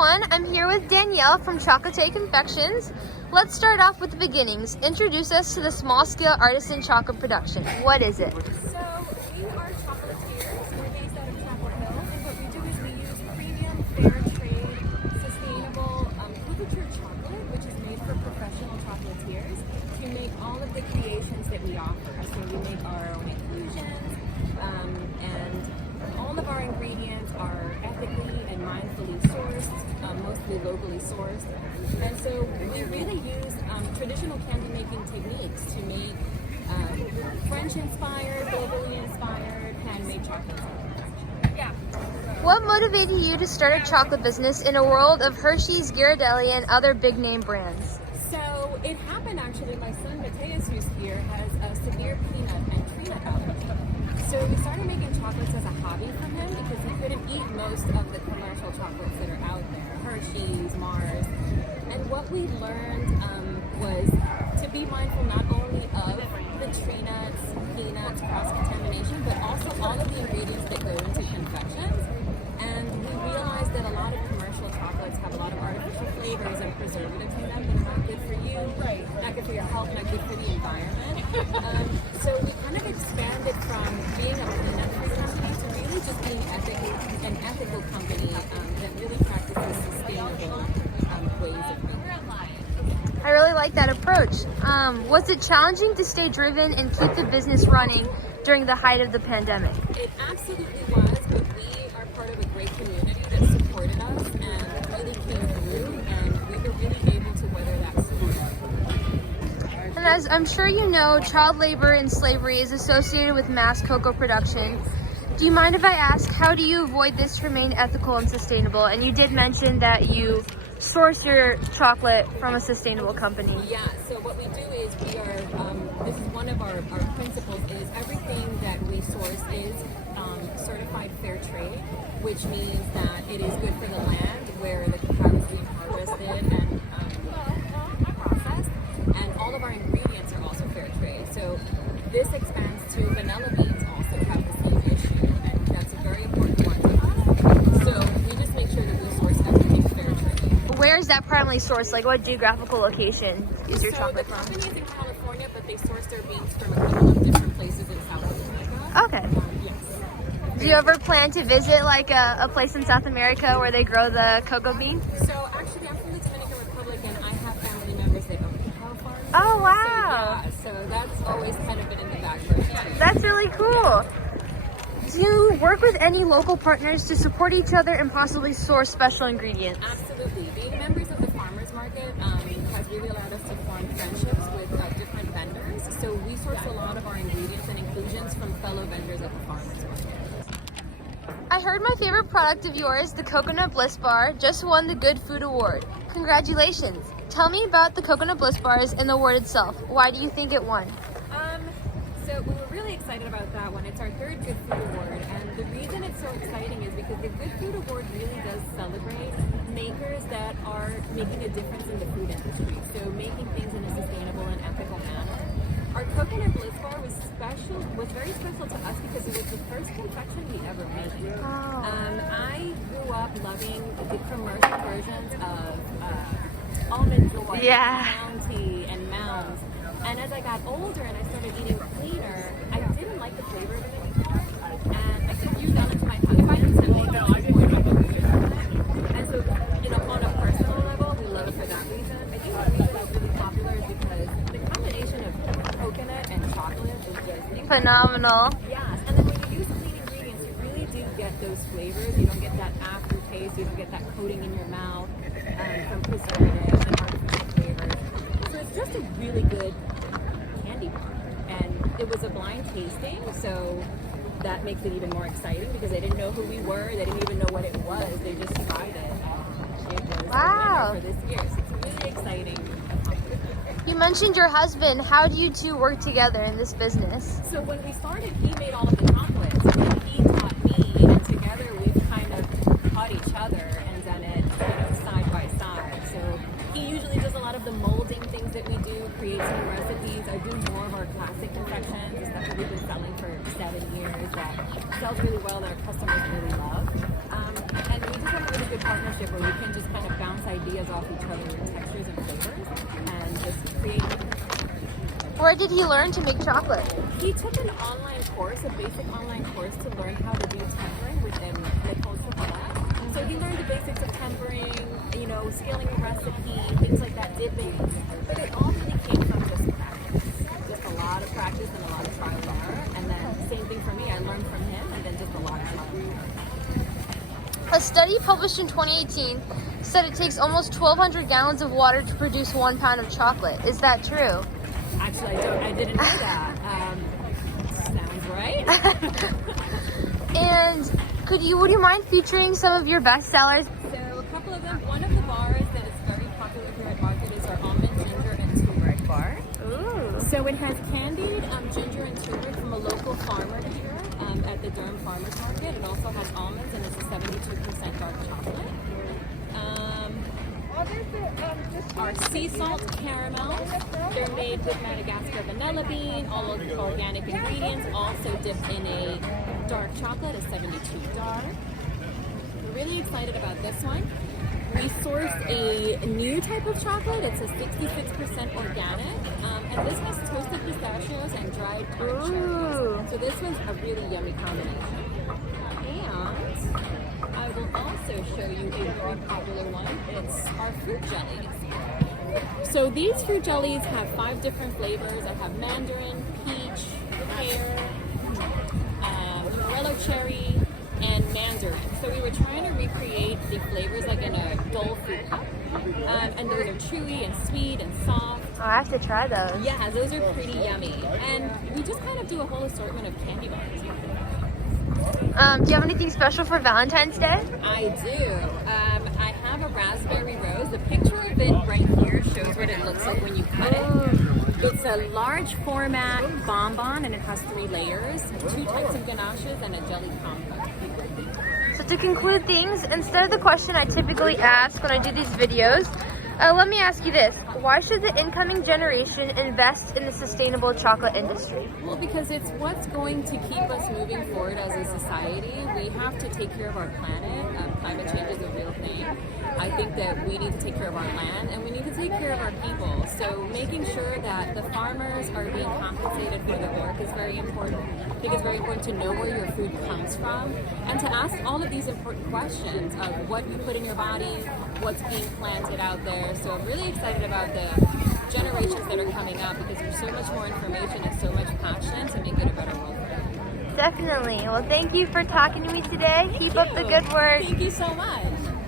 everyone, I'm here with Danielle from Chocolatay Confections. Let's start off with the beginnings. Introduce us to the small-scale artisan chocolate production. What is it? So we are chocolatiers. We're based out of Chapel Hill, and what we do is we use premium, fair trade, sustainable, cultured chocolate, which is made for professional chocolatiers, to make all of the creations that we offer. So we make our own infusions, and all of our ingredients are ethically and mindfully sourced, mostly locally sourced. And so we really use traditional candy making techniques to make French-inspired, globally inspired, handmade chocolates. Yeah. What motivated you to start a chocolate business in a world of Hershey's, Ghirardelli, and other big-name brands? So it happened actually. My son Mateus, who's here, has a severe peanut and tree nut allergy. So we started making chocolates as a hobby for him because he couldn't eat most of the commercial chocolates that are out there, Hershey's, Mars. And what we learned was to be mindful not only of the tree nuts, peanuts, cross-contamination, but also all of the ingredients that go into confections. And we realized that a lot of commercial chocolates have a lot of artificial flavors and preservatives in them that are not good for you, not good for your health, not good for the environment. So we kind of expanded from being a peanut-free company to really just being an ethical company that really practices sustainable ways of making. I really like that approach. Was it challenging to stay driven and keep the business running during the height of the pandemic? It absolutely was, but we are part of a great community that supported us and really came through, and we were really able to weather that storm. And as I'm sure you know, child labor and slavery is associated with mass cocoa production. Do you mind if I ask, how do you avoid this to remain ethical and sustainable? And you did mention that you source your chocolate from a sustainable company. Yeah, so what we do is we are, this is one of our principles, is everything that we source is certified fair trade, which means that it is good for the land where the cacao is being harvested and processed, and all of our ingredients are also fair trade. So this expands to vanilla beans also have the same issue, and that's a very important one. So we just make sure that we source everything fair trade. Where is that primarily sourced? Like what geographical location is your chocolate the from? company is in California, but they source their beans from a couple of different places in South America. Okay. Yes. Do you ever plan to visit like a place in South America where they grow the cocoa bean? So actually, I'm from the Dominican Republic, and I have family members that own cacao farms. Oh, wow. So that's always kind of been in the background. That's really cool. Do you work with any local partners to support each other and possibly source special ingredients? Absolutely. Being members of the farmers market has really allowed us to form friendships with different vendors. So we source a lot of our ingredients and inclusions from fellow vendors at the farmers market. I heard my favorite product of yours, the Coconut Bliss Bar, just won the Good Food Award. Congratulations. Tell me about the Coconut Bliss Bars and the award itself. Why do you think it won? So we were really excited about that one. It's our third Good Food Award, and the reason it's so exciting is because the Good Food Award really does celebrate makers that are making a difference in the food industry, so making things in a sustainable and ethical manner. Our Coconut Bliss Bar was very special to us because it was the first confection we ever made. I grew up loving the commercial versions of Almond Joy, Bounty, and Mounds. And as I got older and I started eating cleaner, I didn't like the flavor of it anymore. And I took you down into my husband and made And so, on a personal level, we love it for that reason. I think the reason it's really popular is because the combination of coconut and chocolate is just Phenomenal. Yes, and then when you use clean ingredients, you really do get those flavors. You don't get that aftertaste, you don't get that coating in your mouth from preservatives and artificial flavors. So it's just a really good candy bar. And it was a blind tasting, so that makes it even more exciting because they didn't know who we were, they didn't even know what it was, they just tried it. It was Wow. for this year, so it's really exciting. You mentioned your husband. How do you two work together in this business? So when we started, he made all of the chocolates, and he taught me, and together we've kind of taught each other and done it side by side. So he usually does a lot of the molding things that we do, creates new recipes. I do more of our classic confections, the stuff that we've been selling for 7 years that sells really well that our customers really love. And we just have a really good partnership where we can just kind ideas off each other with textures and flavors and just create. Where did he learn to make chocolate? He took an online course, a basic online course to learn how to do tempering within Nicole Chocolatay. So he learned the basics of tempering, you know, scaling a recipe, things like that, dipping. But it all really came from just practice. Just a lot of practice and a lot of trial and error. And then same thing for me, I learned from him and then just a lot of trial and error. A study published in 2018 said it takes almost 1,200 gallons of water to produce 1 pound of chocolate. Is that true? Actually, I didn't know that. Sounds right. And would you mind featuring some of your best sellers? So a couple of them. One of the bars that is very popular here at Market is our almond, ginger, and turmeric bar. Ooh. So it has candied ginger and turmeric from a local farmer here at the Durham Farmers Market. It also has almonds and it's a 72% dark chocolate. Our sea salt caramels, they're made with Madagascar vanilla bean, all of the organic ingredients, also dipped in a dark chocolate, a 72 dark. We're really excited about this one. We sourced a new type of chocolate. It's a 66% organic, and this has toasted pistachios and dried tart cherries. So this one's a really yummy combination. And I will also show you a very popular one. It's our fruit jellies. So these fruit jellies have 5 different flavors. I have mandarin, peach, pear, morello cherry, and mandarin. So we were trying to recreate the flavors like in a dull fruit cup. And those are chewy and sweet and soft. Oh, I have to try those. Yeah, those are pretty yummy. And we just kind of do a whole assortment of candy bars. Do you have anything special for Valentine's Day? I do. I have a raspberry rose. The picture of it right here shows what it looks like when you cut it. It's a large format bonbon and it has 3 layers, 2 types of ganaches, and a jelly compote. So to conclude things, instead of the question I typically ask when I do these videos, let me ask you this. Why should the incoming generation invest in the sustainable chocolate industry? Well, because it's what's going to keep us moving forward as a society. We have to take care of our planet. Climate change is a real thing. I think that we need to take care of our land and we need to take care of our people. So making sure that the farmers are being compensated for their work is very important. I think it's very important to know where your food comes from and to ask all of these important questions of what you put in your body, what's being planted out there. So I'm really excited about the generations that are coming up because there's so much more information and so much passion to make it a better world for everyone. Definitely. Well, thank you for talking to me today. Keep up the good work. Thank you so much.